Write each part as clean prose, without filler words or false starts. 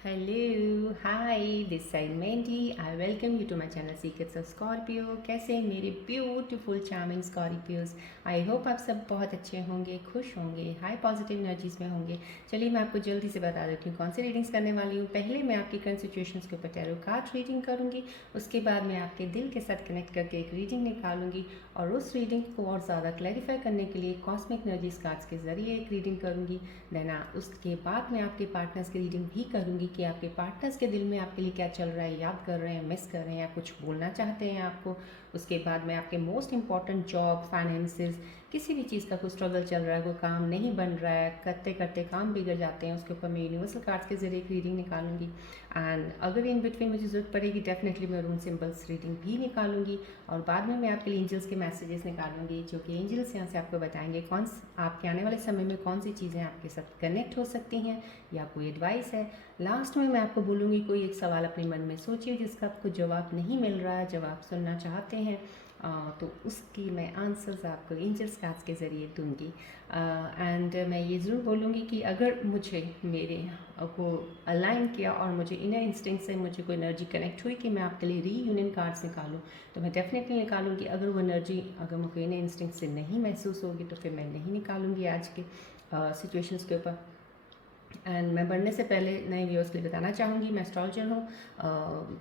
Hello hi this side Mendy I welcome you to my channel secrets of Scorpio. कैसे हैं मेरे beautiful charming Scorpios. I hope आप सब बहुत अच्छे होंगे, खुश होंगे, हाई पॉजिटिव एनर्जीज में होंगे। चलिए मैं आपको जल्दी से बता देती हूँ कौन सी रीडिंग्स करने वाली हूँ। पहले मैं आपकी करंट सिचुएशंस के ऊपर टैरो कार्ड रीडिंग करूँगी, उसके बाद मैं आपके दिल के साथ कनेक्ट करके एक रीडिंग निकालूंगी और उस रीडिंग को और ज़्यादा क्लैरिफाई करने के लिए कॉस्मिक एनर्जीज कार्ड्स के ज़रिए एक रीडिंग करूँगी। देन उसके बाद मैं आपके पार्टनर्स की रीडिंग भी करूँगी कि आपके पार्टनर्स के दिल में आपके लिए क्या चल रहा है, याद कर रहे हैं, मिस कर रहे हैं या कुछ बोलना चाहते हैं आपको। उसके बाद मैं आपके मोस्ट इंपॉर्टेंट जॉब, फाइनेंसेस, किसी भी चीज़ का कोई स्ट्रगल चल रहा है, कोई काम नहीं बन रहा है, करते करते काम बिगड़ जाते हैं, उसके ऊपर मैं यूनिवर्सल कार्ड्स के जरिए एक रीडिंग निकालूंगी। एंड अगर इन बिटवीन मुझे ज़रूरत पड़ेगी डेफिनेटली मैं रून सिंबल्स रीडिंग भी निकालूंगी। और बाद में मैं आपके लिए एंजल्स के मैसेजेस निकालूंगी, जो कि एंजल्स यहाँ से आपको बताएंगे आपके आने वाले समय में कौन सी चीज़ें आपके साथ कनेक्ट हो सकती हैं या कोई एडवाइस है। लास्ट में मैं आपको बोलूँगी कोई एक सवाल अपने मन में सोचिए जिसका आपको जवाब नहीं मिल रहा है, जवाब सुनना चाहते हैं, तो उसकी मैं आंसर्स आपको एंजल्स कार्ड्स के ज़रिए दूंगी। एंड मैं ये ज़रूर बोलूँगी कि अगर मुझे मेरे को अलाइन किया और मुझे इनर इंस्टिंक्ट से मुझे कोई एनर्जी कनेक्ट हुई कि मैं आपके लिए रीयूनियन कार्ड्स निकालूं, तो मैं डेफिनेटली निकालूंगी। अगर वो एनर्जी अगर मुझे इनर इंस्टिंक्ट से नहीं महसूस होगी तो फिर मैं नहीं निकालूंगी आज के सिचुएशंस के ऊपर। एंड मैं बढ़ने से पहले नए व्यूअर्स के लिए बताना चाहूँगी मैं एस्ट्रोलॉजर हूँ,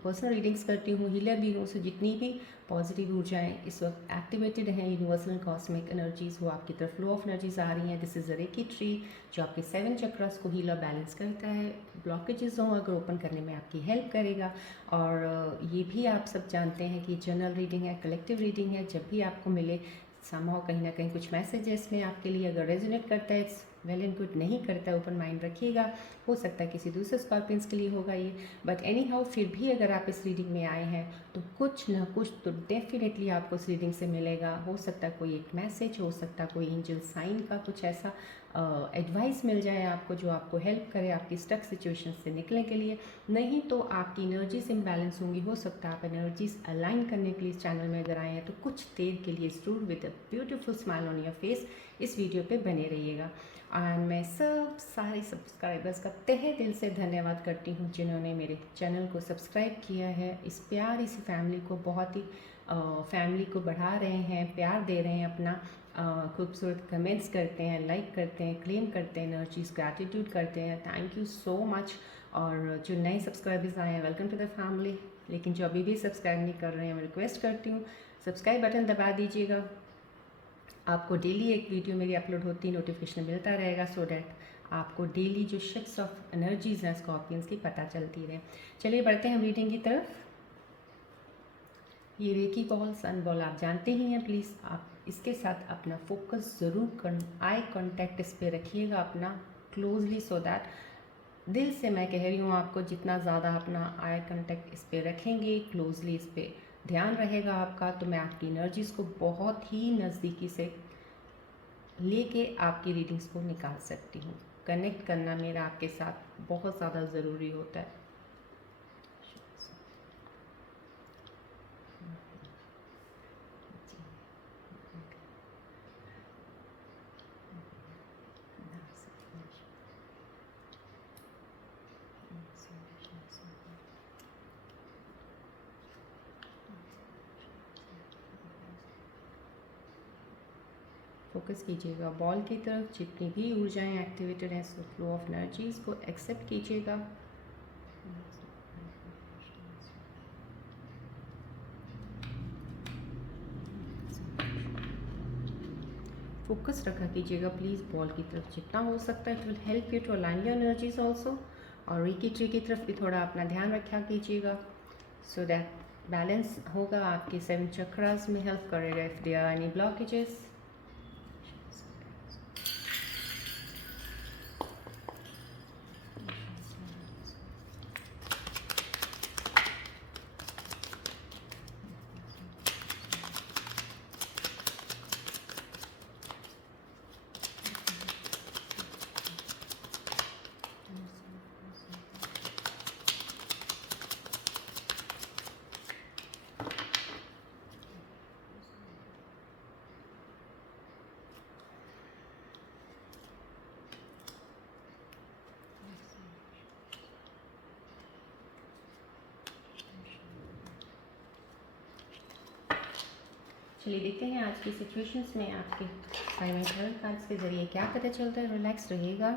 पर्सनल रीडिंग्स करती हूँ, हीलर भी हूँ। सो जितनी भी पॉजिटिव ऊर्जाएँ इस वक्त एक्टिवेटेड हैं, यूनिवर्सल कॉस्मिक एनर्जीज, वो आपकी तरफ फ्लो ऑफ एनर्जीज आ रही हैं। This is a reiki tree जो आपके 7 चक्रस को हील और बैलेंस करता है, ब्लॉकेजेस हों अगर ओपन करने में आपकी हेल्प करेगा। और ये भी आप सब जानते हैं कि जनरल रीडिंग है, कलेक्टिव रीडिंग है। जब भी आपको मिले समहाउ कहीं ना कहीं कुछ मैसेजेस में आपके लिए अगर रेजोनेट करता है इट्स वेल एंड गुड, नहीं करता है ओपन माइंड रखिएगा। हो सकता है किसी दूसरे स्कॉर्पियंस के लिए होगा ये, बट एनी हाउ फिर भी अगर आप इस रीडिंग में आए हैं तो कुछ ना कुछ तो डेफिनेटली आपको इस रीडिंग से मिलेगा। हो सकता है कोई एक मैसेज, हो सकता है कोई एंजल साइन का कुछ ऐसा एडवाइस मिल जाए आपको जो आपको हेल्प करे आपकी स्टक सिचुएशन से निकलने के लिए। नहीं तो आपकी एनर्जीज इम्बैलेंस होंगी, हो सकता है आप एनर्जीज अलाइन करने के लिए इस चैनल में अगर आए हैं तो कुछ देर के लिए ज़रूर with a beautiful smile on your face इस वीडियो पे बने रहिएगा। एंड मैं सब सारे सब्सक्राइबर्स का तहे दिल से धन्यवाद करती हूँ जिन्होंने मेरे चैनल को सब्सक्राइब किया है। इस प्यारी सी फैमिली को बहुत ही फैमिली को बढ़ा रहे हैं, प्यार दे रहे हैं अपना, खूबसूरत कमेंट्स करते हैं, लाइक करते हैं, क्लेम करते हैं, एनर्जीज ग्रैटिट्यूड करते हैं। Thank you so much. और जो नए सब्सक्राइबर्स आए हैं वेलकम टू द फैमिली। लेकिन जो अभी भी सब्सक्राइब नहीं कर रहे हैं मैं रिक्वेस्ट करती हूँ सब्सक्राइब बटन दबा दीजिएगा। आपको डेली एक वीडियो मेरी अपलोड होती है, नोटिफिकेशन मिलता रहेगा सो डैट आपको डेली जो शिफ्ट्स ऑफ एनर्जीज हैं स्कॉर्पियंस की पता चलती रहे। चलिए बढ़ते हैं हम रीडिंग की तरफ। ये रेकी बॉल, सन बॉल आप जानते ही हैं। प्लीज़ आप इसके साथ अपना फोकस ज़रूर कर, आई कांटेक्ट इस पर रखिएगा अपना क्लोजली, सो दैट दिल से मैं कह रही हूँ आपको जितना ज़्यादा अपना आई कांटेक्ट इस पर रखेंगे, क्लोजली इस पर ध्यान रहेगा आपका, तो मैं आपकी एनर्जीज़ को बहुत ही नज़दीकी से लेके आपकी रीडिंग्स को निकाल सकती हूँ। कनेक्ट करना मेरा आपके साथ बहुत ज़्यादा ज़रूरी होता है। फोकस कीजिएगा बॉल की तरफ, जितनी भी ऊर्जाएं एक्टिवेटेड हैं सो फ्लो ऑफ एनर्जीज़ को एक्सेप्ट कीजिएगा। फोकस रखा कीजिएगा प्लीज़ बॉल की तरफ जितना हो सकता है। It will help you to align your energies also. और रेकी ट्री की तरफ भी थोड़ा अपना ध्यान रखा कीजिएगा सो दैट बैलेंस होगा, आपके 7 चक्रास में हेल्प करेगा if there are any blockages. चलिए देखते हैं आज की सिचुएशंस में आपके 5 एंड 12 कार्ड्स के ज़रिए क्या पता चलता है। रिलैक्स रहिएगा।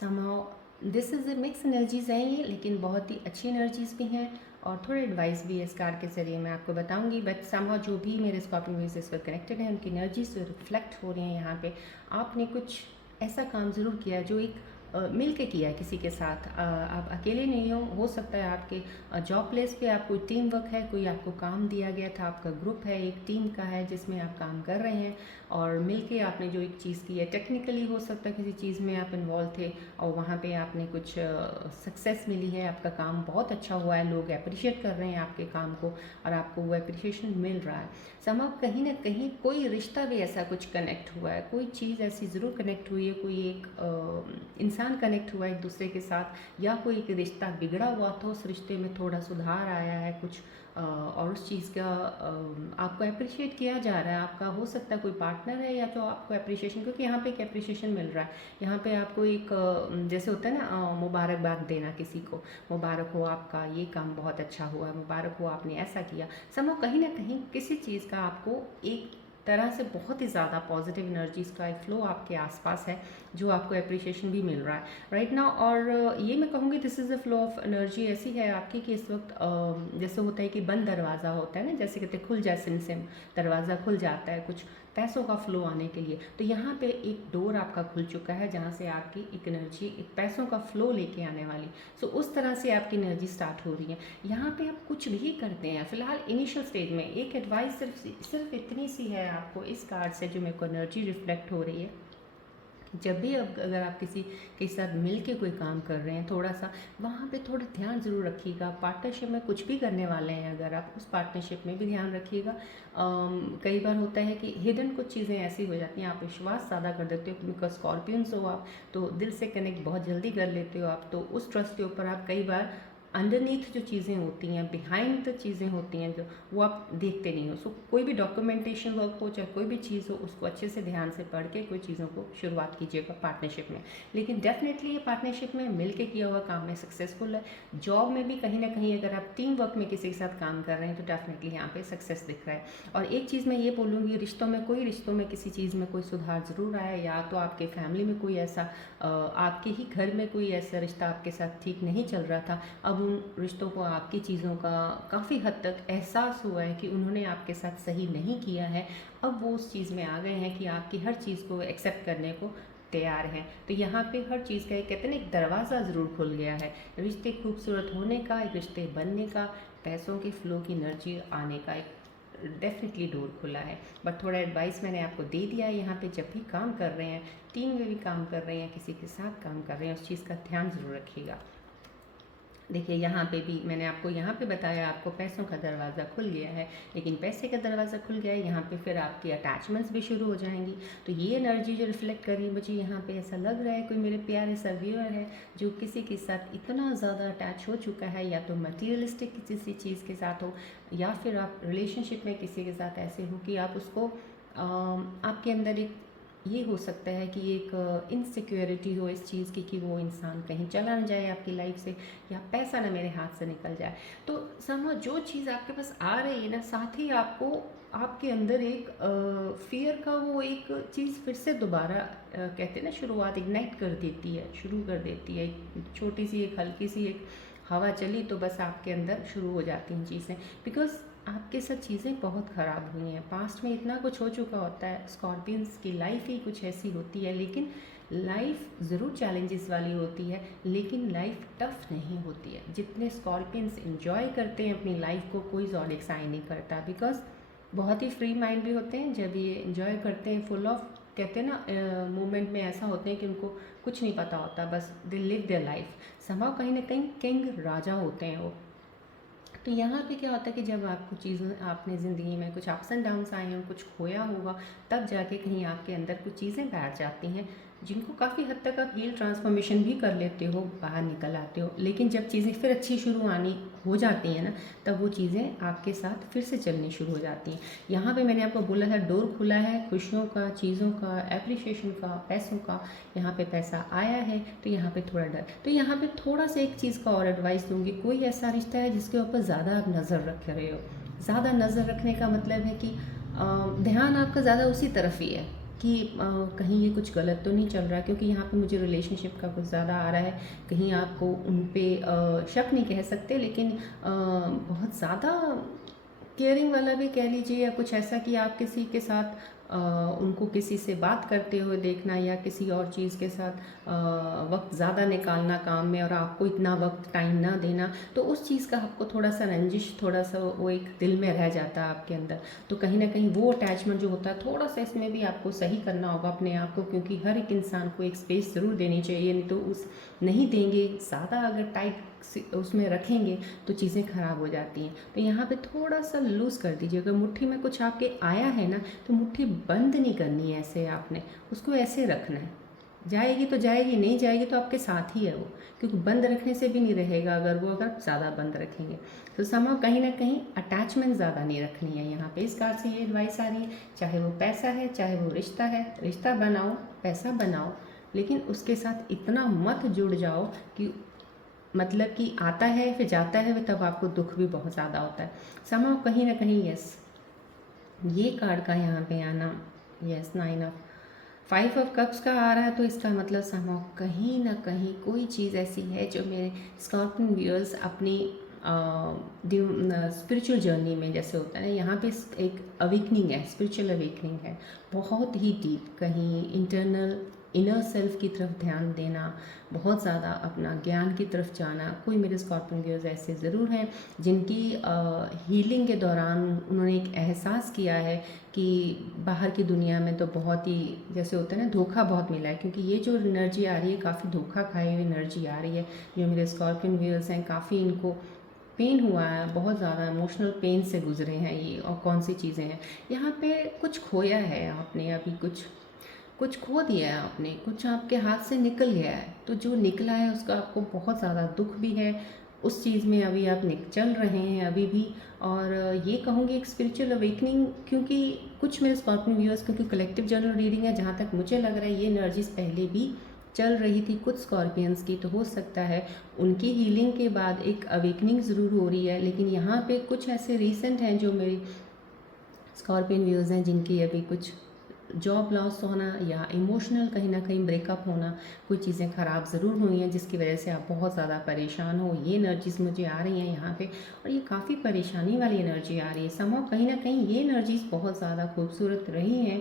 Somehow this is a mix energies हैं ये, लेकिन बहुत ही अच्छी एनर्जीज़ भी हैं और थोड़े एडवाइस भी है इस कार्ड के ज़रिए मैं आपको बताऊंगी। बट समहाउ जो भी मेरे स्कॉर्पियो व्यूअर्स इस पर कनेक्टेड हैं उनकी एनर्जीज जो रिफ्लेक्ट हो रही हैं यहाँ पे, आपने कुछ ऐसा काम ज़रूर किया जो एक मिल के किया है किसी के साथ। आप अकेले नहीं हो सकता है आपके जॉब प्लेस पे आप कोई टीम वर्क है, कोई आपको काम दिया गया था, आपका ग्रुप है, एक टीम का है जिसमें आप काम कर रहे हैं और मिलके आपने जो एक चीज़ की है, टेक्निकली हो सकता है किसी चीज़ में आप इन्वॉल्व थे और वहाँ पे आपने कुछ सक्सेस मिली है, आपका काम बहुत अच्छा हुआ है, लोग अप्रिशिएट कर रहे हैं आपके काम को और आपको वो अप्रिशिएशन मिल रहा है। समाव कहीं ना कहीं कोई रिश्ता भी ऐसा कुछ कनेक्ट हुआ है, कोई चीज़ ऐसी ज़रूर कनेक्ट हुई है, कोई एक इंसान कनेक्ट हुआ है एक दूसरे के साथ, या कोई एक रिश्ता बिगड़ा हुआ था उस रिश्ते में थोड़ा सुधार आया है कुछ और उस चीज़ का आपको अप्रिशिएट किया जा रहा है। आपका हो सकता है कोई पार्टनर है या जो आपको अप्रिशिएशन, क्योंकि यहाँ पे एक अप्रिशिएशन मिल रहा है, यहाँ पे आपको एक जैसे होता है ना मुबारकबाद देना किसी को, मुबारक हो आपका ये काम बहुत अच्छा हुआ, मुबारक हो आपने ऐसा किया। समझो कहीं ना कहीं किसी चीज़ का आपको एक तरह से बहुत ही ज़्यादा पॉजिटिव एनर्जीज़ का एक फ्लो आपके आसपास है जो आपको अप्रिशिएशन भी मिल रहा है राइट नाउ। और ये मैं कहूँगी this is a flow of energy ऐसी है आपकी कि इस वक्त जैसे होता है कि बंद दरवाज़ा होता है ना, जैसे कहते खुल जाए सिम दरवाज़ा खुल जाता है कुछ पैसों का फ्लो आने के लिए, तो यहाँ पे एक डोर आपका खुल चुका है जहाँ से आपकी एक एनर्जी एक पैसों का फ्लो लेके आने वाली। सो उस तरह से आपकी एनर्जी स्टार्ट हो रही है। यहाँ पे आप कुछ भी करते हैं फिलहाल इनिशियल स्टेज में, एक एडवाइस सिर्फ इतनी सी है आपको इस कार्ड से जो मेरे को एनर्जी रिफ्लेक्ट हो रही है। जब भी अगर आप किसी के साथ मिल के कोई काम कर रहे हैं, थोड़ा सा वहाँ पे थोड़ा ध्यान ज़रूर रखिएगा। पार्टनरशिप में कुछ भी करने वाले हैं अगर आप, उस पार्टनरशिप में भी ध्यान रखिएगा। कई बार होता है कि हिडन कुछ चीज़ें ऐसी हो जाती हैं, आप विश्वास ज़्यादा कर देते हो, बिकॉज स्कॉर्पियंस हो आप तो दिल से कनेक्ट बहुत जल्दी कर लेते हो आप, तो उस ट्रस्ट के ऊपर आप कई बार अंडरनीथ जो चीज़ें होती हैं, बिहाइंड द चीज़ें होती हैं जो वो आप देखते नहीं हो। सो कोई भी डॉक्यूमेंटेशन वर्क हो चाहे कोई भी चीज़ हो, उसको अच्छे से ध्यान से पढ़ के कोई चीज़ों को शुरुआत कीजिएगा पार्टनरशिप में। लेकिन डेफिनेटली ये पार्टनरशिप में मिल के किया हुआ काम में सक्सेसफुल है। जॉब में भी कहीं ना कहीं अगर आप टीम वर्क में किसी के साथ काम कर रहे हैं तो डेफिनेटली यहाँ पे सक्सेस दिख रहा है। और एक चीज़ मैं ये बोलूँगी, रिश्तों में किसी चीज़ में कोई सुधार ज़रूर आया, या तो आपके फैमिली में कोई ऐसा आपके ही घर में कोई ऐसा रिश्ता आपके साथ ठीक नहीं चल रहा था, अब उन रिश्तों को आपकी चीज़ों का काफ़ी हद तक एहसास हुआ है कि उन्होंने आपके साथ सही नहीं किया है। अब वो उस चीज़ में आ गए हैं कि आपकी हर चीज़ को एक्सेप्ट करने को तैयार हैं। तो यहाँ पे हर चीज़ का एक कहते हैं ना एक दरवाज़ा ज़रूर खुल गया है, रिश्ते खूबसूरत होने का, एक रिश्ते बनने का, पैसों की फ्लो की एनर्जी आने का एक डेफिनेटली डोर खुला है। बट थोड़ा एडवाइस मैंने आपको दे दिया है, यहाँ पे जब भी काम कर रहे हैं, टीम में भी काम कर रहे हैं, किसी के साथ काम कर रहे हैं, उस चीज़ का ध्यान ज़रूर रखिएगा। देखिए यहाँ पे भी मैंने आपको यहाँ पे बताया आपको पैसों का दरवाज़ा खुल गया है, लेकिन पैसे का दरवाज़ा खुल गया है, यहाँ पे फिर आपकी अटैचमेंट्स भी शुरू हो जाएंगी। तो ये एनर्जी जो रिफ्लेक्ट कर रही है मुझे यहाँ पे ऐसा लग रहा है कोई मेरे प्यारे सा व्यूअर है जो किसी के साथ इतना ज़्यादा अटैच हो चुका है, या तो मटीरियलिस्टिक किसी चीज़ के साथ हो, या फिर आप रिलेशनशिप में किसी के साथ ऐसे हो कि आप उसको आपके अंदर एक ये हो सकता है कि एक इनसिक्योरिटी हो इस चीज़ की कि वो इंसान कहीं चला ना जाए आपकी लाइफ से, या पैसा ना मेरे हाथ से निकल जाए। तो समझो जो चीज़ आपके पास आ रही है ना, साथ ही आपको आपके अंदर एक फियर का वो एक चीज़ फिर से दोबारा कहते हैं ना शुरुआत इग्नाइट कर देती है, शुरू कर देती है। एक छोटी सी एक हल्की सी एक हवा चली तो बस आपके अंदर शुरू हो जाती हैं चीज़ें, बिकॉज आपके साथ चीज़ें बहुत ख़राब हुई हैं, पास्ट में इतना कुछ हो चुका होता है। स्कॉर्पियंस की लाइफ ही कुछ ऐसी होती है, लेकिन लाइफ ज़रूर चैलेंजेस वाली होती है, लेकिन लाइफ टफ नहीं होती है। जितने स्कॉर्पियंस इंजॉय करते हैं अपनी लाइफ को, कोई ज़ोडिक साइन नहीं करता, बिकॉज बहुत ही फ्री माइंड भी होते हैं जब ये इंजॉय करते हैं, फुल ऑफ कहते हैं ना मोमेंट में ऐसा होते हैं कि उनको कुछ नहीं पता होता, बस दे लिव देयर लाइफ। समाव कहीं ना कहीं किंग राजा होते हैं वो। तो यहाँ पे क्या होता है कि जब आपको चीज़ें आपने ज़िंदगी में कुछ अप्स एंड डाउन्स आए हैं, कुछ खोया होगा, तब जाके कहीं आपके अंदर कुछ चीज़ें बैठ जाती हैं जिनको काफ़ी हद तक आप हील ट्रांसफॉर्मेशन भी कर लेते हो, बाहर निकल आते हो, लेकिन जब चीज़ें फिर अच्छी शुरू आनी हो जाती हैं ना, तब वो चीज़ें आपके साथ फिर से चलनी शुरू हो जाती हैं। यहाँ पे मैंने आपको बोला था डोर खुला है खुशियों का, चीज़ों का, एप्रिशिएशन का, पैसों का। यहाँ पे पैसा आया है तो यहाँ पे थोड़ा डर, तो यहाँ पे थोड़ा सा एक चीज़ का और एडवाइस दूंगी। कोई ऐसा रिश्ता है जिसके ऊपर ज़्यादा आप नज़र रख रहे हो। ज़्यादा नज़र रखने का मतलब है कि ध्यान आपका ज़्यादा उसी तरफ ही है कि कहीं ये कुछ गलत तो नहीं चल रहा है, क्योंकि यहाँ पे मुझे रिलेशनशिप का कुछ ज़्यादा आ रहा है। कहीं आपको उन पे शक नहीं कह सकते, लेकिन बहुत ज़्यादा केयरिंग वाला भी कह लीजिए, या कुछ ऐसा कि आप किसी के साथ उनको किसी से बात करते हुए देखना, या किसी और चीज़ के साथ वक्त ज़्यादा निकालना काम में, और आपको इतना वक्त टाइम ना देना, तो उस चीज़ का आपको थोड़ा सा रंजिश, थोड़ा सा वो एक दिल में रह जाता है आपके अंदर। तो कहीं ना कहीं वो अटैचमेंट जो होता है, थोड़ा सा इसमें भी आपको सही करना होगा अपने आप को, क्योंकि हर एक इंसान को एक स्पेस ज़रूर देनी चाहिए, नहीं तो उस नहीं देंगे, ज़्यादा अगर टाइट उसमें रखेंगे तो चीज़ें ख़राब हो जाती हैं। तो यहाँ पे थोड़ा सा लूज़ कर दीजिए। अगर मुट्ठी में कुछ आपके आया है ना, तो मुट्ठी बंद नहीं करनी है ऐसे, आपने उसको ऐसे रखना है। जाएगी तो जाएगी, नहीं जाएगी तो आपके साथ ही है वो, क्योंकि बंद रखने से भी नहीं रहेगा अगर वो, अगर ज़्यादा बंद रखेंगे तो समाव कहीं ना कहीं अटैचमेंट ज़्यादा नहीं रखनी है। यहाँ पे इस कार्ड से ये एडवाइस आ रही है, चाहे वो पैसा है, चाहे वो रिश्ता है, रिश्ता बनाओ, पैसा बनाओ, लेकिन उसके साथ इतना मत जुड़ जाओ कि मतलब कि आता है फिर जाता है, तब आपको दुख भी बहुत ज़्यादा होता है। समाव कहीं ना कहीं यस, ये कार्ड का यहाँ पे आना, यस 9 ऑफ 5 ऑफ कप्स का आ रहा है, तो इसका मतलब समाव कहीं ना कहीं कोई चीज़ ऐसी है जो मेरे स्कॉर्पियन व्यूअर्स अपनी स्पिरिचुअल जर्नी में, जैसे होता है ना, यहाँ पे एक अवेकनिंग है, स्पिरिचुअल अवेकनिंग है, बहुत ही डीप, कहीं इंटरनल इनर सेल्फ की तरफ ध्यान देना, बहुत ज़्यादा अपना ज्ञान की तरफ जाना। कोई मेरे स्कॉर्पियन व्यूअर्स ऐसे ज़रूर हैं जिनकी हीलिंग के दौरान उन्होंने एक एहसास किया है कि बाहर की दुनिया में तो बहुत ही, जैसे होता है ना, धोखा बहुत मिला है, क्योंकि ये जो एनर्जी आ रही है काफ़ी धोखा खाई हुई एनर्जी आ रही है। जो मेरे स्कॉर्पियन व्यूअर्स हैं, काफ़ी इनको पेन हुआ है, बहुत ज़्यादा इमोशनल पेन से गुजरे हैं ये। और कौन सी चीज़ें हैं यहाँ पे, कुछ खोया है आपने अभी, कुछ कुछ खो दिया है आपने, कुछ आपके हाथ से निकल गया है, तो जो निकला है उसका आपको बहुत ज़्यादा दुख भी है। उस चीज़ में अभी आप चल रहे हैं अभी भी। और ये कहूँगी एक स्पिरिचुअल अवेकनिंग, क्योंकि कुछ मेरे स्कॉर्पियन व्यूअर्स, क्योंकि कलेक्टिव जनरल रीडिंग है, जहाँ तक मुझे लग रहा है ये एनर्जीज पहले भी चल रही थी कुछ स्कॉर्पियंस की, तो हो सकता है उनकी हीलिंग के बाद एक अवेकनिंग ज़रूर हो रही है। लेकिन यहाँ पे कुछ ऐसे रीसेंट हैं जो मेरी स्कॉर्पियन व्यूअर्स हैं जिनकी अभी कुछ जॉब लॉस होना, या इमोशनल कहीं ना कहीं ब्रेकअप होना, कोई चीज़ें ख़राब ज़रूर हुई हैं जिसकी वजह से आप बहुत ज़्यादा परेशान हो। ये एनर्जीज़ मुझे आ रही हैं यहाँ पे, और ये काफ़ी परेशानी वाली एनर्जी आ रही है। समहाउ कहीं ना कहीं ये एनर्जीज़ बहुत ज़्यादा खूबसूरत रही हैं।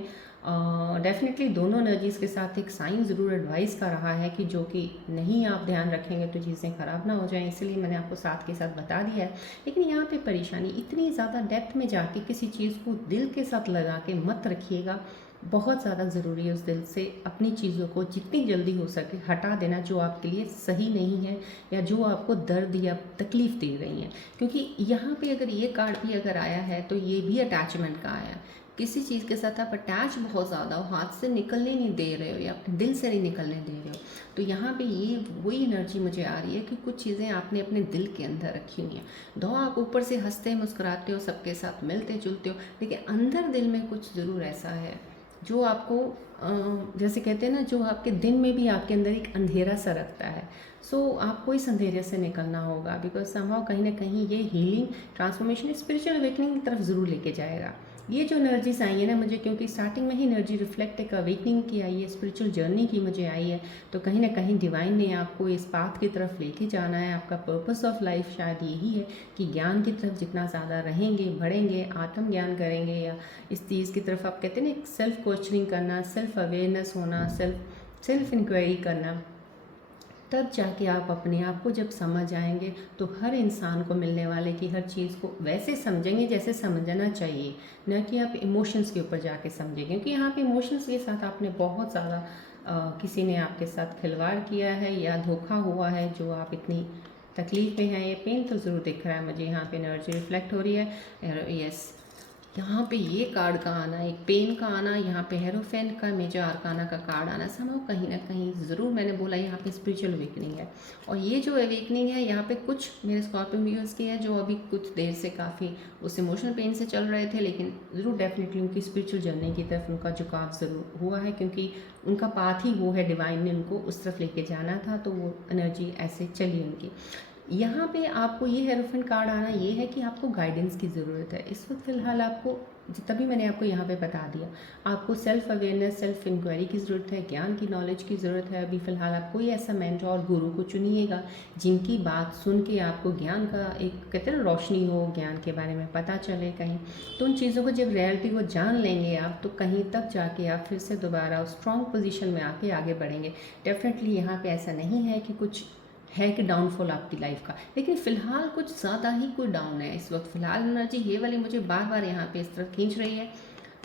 डेफिनेटली दोनों एनर्जीज़ के साथ एक साइन ज़रूर एडवाइस का रहा है कि जो कि नहीं आप ध्यान रखेंगे तो चीज़ें ख़राब ना हो जाएं, इसलिए मैंने आपको साथ के साथ बता दिया है। लेकिन यहाँ पे परेशानी इतनी ज़्यादा डेप्थ में जाके किसी चीज़ को दिल के साथ लगा के मत रखिएगा। बहुत ज़्यादा ज़रूरी है उस दिल से अपनी चीज़ों को जितनी जल्दी हो सके हटा देना, जो आपके लिए सही नहीं है, या जो आपको दर्द या तकलीफ़ दे रही हैं। क्योंकि यहाँ पे अगर ये कार्ड भी अगर आया है तो ये भी अटैचमेंट का आया है। किसी चीज़ के साथ आप अटैच बहुत ज़्यादा हो, हाथ से निकलने नहीं दे रहे हो, या अपने दिल से नहीं निकलने दे रहे हो, तो यहाँ पे ये वही एनर्जी मुझे आ रही है कि कुछ चीज़ें आपने अपने दिल के अंदर रखी हुई हैं। दो आप ऊपर से हंसते मुस्कुराते हो, सबके साथ मिलते जुलते हो, लेकिन अंदर दिल में कुछ ज़रूर ऐसा है जो आपको जैसे कहते हैं ना, जो आपके दिन में भी आपके अंदर एक अंधेरा सा रखता है। सो आपको इस अंधेरे से निकलना होगा, बिकॉज समहाउ कहीं ना कहीं ये हीलिंग ट्रांसफॉर्मेशन स्पिरिचुअल अवेकनिंग की तरफ ज़रूर लेके जाएगा। ये जो एनर्जीज आई है ना मुझे, क्योंकि स्टार्टिंग में ही एनर्जी रिफ्लेक्ट एक अवेकनिंग की आई है, स्पिरिचुअल जर्नी की मुझे आई है, तो कहीं ना कहीं डिवाइन ने आपको इस पाथ की तरफ लेके जाना है। आपका पर्पस ऑफ लाइफ शायद यही है कि ज्ञान की तरफ जितना ज़्यादा रहेंगे, बढ़ेंगे, आत्मज्ञान करेंगे, या इस चीज़ की तरफ आप कहते हैं ना, सेल्फ क्वेश्चनिंग करना, सेल्फ अवेयरनेस होना, सेल्फ इंक्वायरी करना, तब जाके आप अपने आप को जब समझ आएंगे तो हर इंसान को मिलने वाले की हर चीज़ को वैसे समझेंगे जैसे समझना चाहिए, न कि आप इमोशंस के ऊपर जाके समझेंगे। क्योंकि यहाँ पे इमोशंस के साथ आपने बहुत ज़्यादा किसी ने आपके साथ खिलवाड़ किया है या धोखा हुआ है, जो आप इतनी तकलीफ में हैं। ये पेन तो ज़रूर दिख रहा है मुझे, यहाँ पे एनर्जी रिफ्लेक्ट हो रही है। यस, यहाँ पे ये कार्ड का आना, एक पेन का आना, यहाँ पे हेरोफेन का मेजर आर्काना का कार्ड आना, समझो कहीं ना कहीं ज़रूर मैंने बोला यहाँ पे स्पिरिचुअल अवेकनिंग है। और ये जो अवेकनिंग है यहाँ पे कुछ मेरे स्कॉर्पियो व्यूअर्स की है जो अभी कुछ देर से काफ़ी उस इमोशनल पेन से चल रहे थे, लेकिन ज़रूर डेफिनेटली उनकी स्पिरिचुअल जर्नी की तरफ उनका झुकाव ज़रूर हुआ है, क्योंकि उनका पाथ ही वो है, डिवाइन ने उनको उस तरफ लेके जाना था, तो वो एनर्जी ऐसे चली उनकी। यहाँ पे आपको ये हेरोफेंट कार्ड आना ये है कि आपको गाइडेंस की ज़रूरत है इस वक्त फ़िलहाल। आपको जितना भी मैंने आपको यहाँ पे बता दिया, आपको सेल्फ अवेयरनेस, सेल्फ इंक्वायरी की ज़रूरत है, ज्ञान की, नॉलेज की ज़रूरत है। अभी फ़िलहाल आप कोई ऐसा मेंटर और गुरु को चुनिएगा जिनकी बात सुन के आपको ज्ञान का एक कहते हैं रोशनी हो, ज्ञान के बारे में पता चले कहीं। तो उन चीज़ों को जब रियलिटी को जान लेंगे आप, तो कहीं तक जाके आप फिर से दोबारा उस स्ट्रॉन्ग पोजीशन में आके आगे बढ़ेंगे। डेफिनेटली यहाँ पे ऐसा नहीं है कि कुछ है कि डाउनफॉल आपकी लाइफ का, लेकिन फ़िलहाल कुछ ज़्यादा ही कोई डाउन है इस वक्त। फ़िलहाल एनर्जी ये वाली मुझे बार बार यहाँ पे इस तरफ खींच रही है।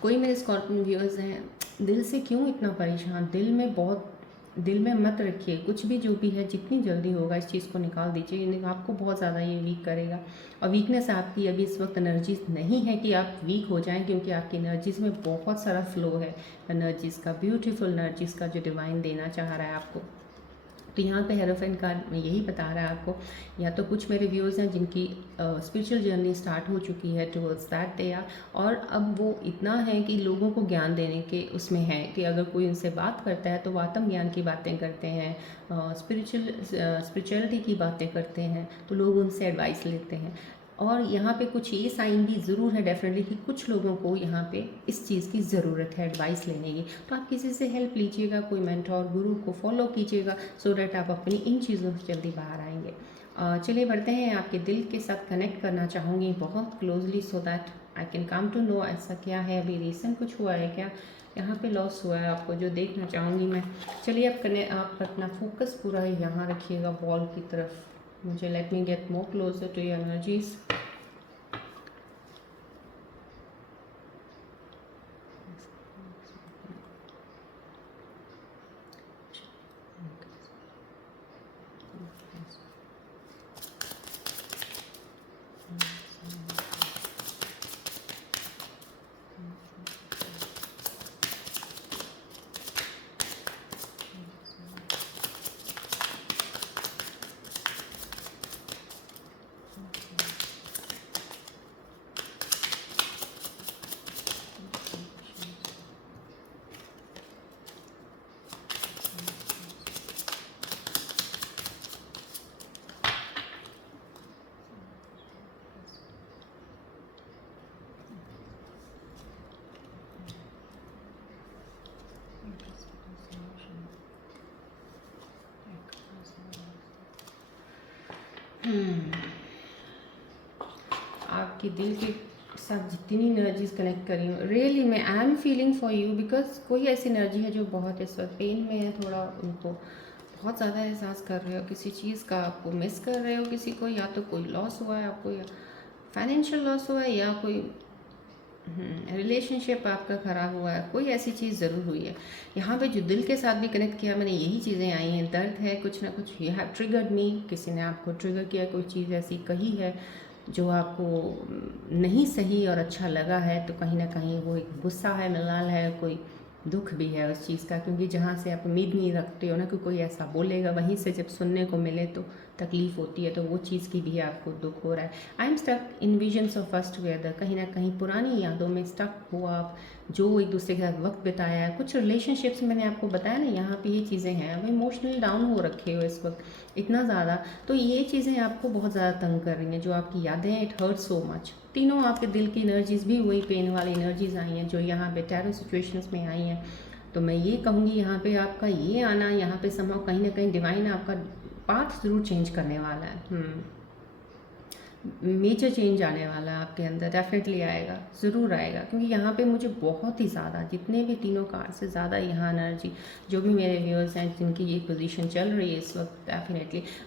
कोई मेरे स्कॉर्पियन व्यूअर्स हैं, दिल से क्यों इतना परेशान, दिल में मत रखिए कुछ भी, जो भी है जितनी जल्दी होगा इस चीज़ को निकाल दीजिए, आपको बहुत ज़्यादा ये वीक करेगा। और वीकनेस आपकी अभी इस वक्त एनर्जीज नहीं है कि आप वीक हो जाएं, क्योंकि आपकी एनर्जीज में बहुत सारा फ्लो है एनर्जीज़ का, ब्यूटीफुल एनर्जीज़ का, जो डिवाइन देना चाह रहा है आपको। तो यहाँ पे हेरोफेन कार्ड में यही बता रहा है आपको, या तो कुछ मेरे व्यूअर्स हैं जिनकी स्पिरिचुअल जर्नी स्टार्ट हो चुकी है टुवर्ड्स दैट दे आर, और अब वो इतना है कि लोगों को ज्ञान देने के उसमें है कि अगर कोई उनसे बात करता है तो वो आत्म ज्ञान की बातें करते हैं, स्पिरिचुअलिटी की बातें करते हैं, तो लोग उनसे एडवाइस लेते हैं। और यहाँ पे कुछ ये साइन भी ज़रूर है डेफिनेटली कि कुछ लोगों को यहाँ पे इस चीज़ की ज़रूरत है एडवाइस लेने की, तो आप किसी से हेल्प लीजिएगा, कोई मेंटर गुरु को फॉलो कीजिएगा, सो डैट आप अपनी इन चीज़ों से जल्दी बाहर आएंगे। चलिए बढ़ते हैं, आपके दिल के साथ कनेक्ट करना चाहूँगी बहुत closely, so that I can come to know ऐसा क्या है, अभी रिसेंट कुछ हुआ है क्या, यहाँ पे लॉस हुआ है आपको, जो देखना चाहूँगी मैं। चलिए आप अपना फोकस पूरा यहाँ रखिएगा बॉल की तरफ। मुझे let me get more closer to your energies. आपके दिल के साथ जितनी एनर्जीज कनेक्ट करी हूँ, रियली मैं आई am feeling for you, because कोई ऐसी एनर्जी है जो बहुत इस वक्त पेन में है, थोड़ा उनको बहुत ज़्यादा एहसास कर रहे हो किसी चीज़ का, आपको मिस कर रहे हो किसी को, या तो कोई लॉस हुआ है आपको, या फाइनेंशियल लॉस हुआ है, या कोई रिलेशनशिप आपका ख़राब हुआ है, कोई ऐसी चीज़ ज़रूर हुई है। यहाँ पे जो दिल के साथ भी कनेक्ट किया मैंने, यही चीज़ें आई हैं, दर्द है कुछ ना कुछ, यू हैव ट्रिगर्ड मी, किसी ने आपको ट्रिगर किया, कोई चीज़ ऐसी कही है जो आपको नहीं सही और अच्छा लगा है, तो कहीं ना कहीं वो एक गुस्सा है, मलाल है, कोई दुख भी है उस चीज़ का, क्योंकि जहाँ से आप उम्मीद नहीं रखते हो ना कि कोई ऐसा बोलेगा, वहीं से जब सुनने को मिले तो तकलीफ़ होती है, तो वो चीज़ की भी आपको दुख हो रहा है। I am stuck in visions of us together, कहीं ना कहीं पुरानी यादों में स्टक हो आप, जो एक दूसरे के साथ वक्त बिताया है, कुछ रिलेशनशिप्स मैंने आपको बताया ना, यहाँ पे ये चीज़ें हैं, अब इमोशनली डाउन हो रखे हो इस वक्त इतना ज़्यादा, तो ये चीज़ें आपको बहुत ज़्यादा तंग कर रही हैं, जो आपकी यादें हैं, इट हर्ट सो मच। तीनों आपके दिल की एनर्जीज़ भी वही पेन वाली एनर्जीज़ आई हैं जो यहाँ पे टैरो सिचुएशंस में आई हैं। तो मैं ये कहूँगी यहाँ पे आपका ये आना, यहाँ पे समहाउ कहीं ना कहीं डिवाइन आपका पाथ ज़रूर चेंज करने वाला है, मेजर चेंज आने वाला है आपके अंदर, डेफिनेटली आएगा, ज़रूर आएगा, क्योंकि यहाँ पे मुझे बहुत ही ज़्यादा, जितने भी तीनों कार्ड से ज़्यादा यहाँ एनर्जी, जो भी मेरे व्यूअर्स हैं जिनकी ये पोजीशन चल रही है इस वक्त,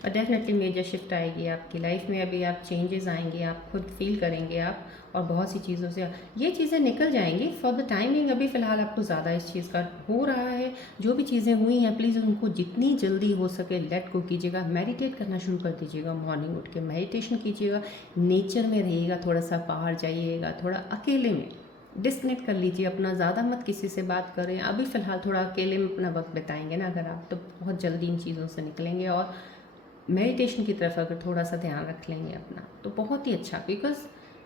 डेफिनेटली मेजर शिफ्ट आएगी आपकी लाइफ में, अभी आप चेंजेस आएंगे, आप खुद फील करेंगे आप, और बहुत सी चीज़ों से ये चीज़ें निकल जाएंगी। फॉर द टाइमिंग अभी फ़िलहाल आपको ज़्यादा इस चीज़ का हो रहा है। जो भी चीज़ें हुई हैं प्लीज़ उनको जितनी जल्दी हो सके लेट गो कीजिएगा। मेडिटेट करना शुरू कर दीजिएगा, मॉर्निंग उठ के मेडिटेशन कीजिएगा, नेचर में रहिएगा, थोड़ा सा बाहर जाइएगा, थोड़ा अकेले में डिस्कनेक्ट कर लीजिए अपना, ज़्यादा मत किसी से बात करें। अभी फ़िलहाल थोड़ा अकेले में अपना वक्त बिताएंगे ना अगर आप, तो बहुत जल्दी इन चीज़ों से निकलेंगे और मेडिटेशन की तरफ अगर थोड़ा सा ध्यान रख लेंगे अपना तो बहुत ही अच्छा, बिकॉज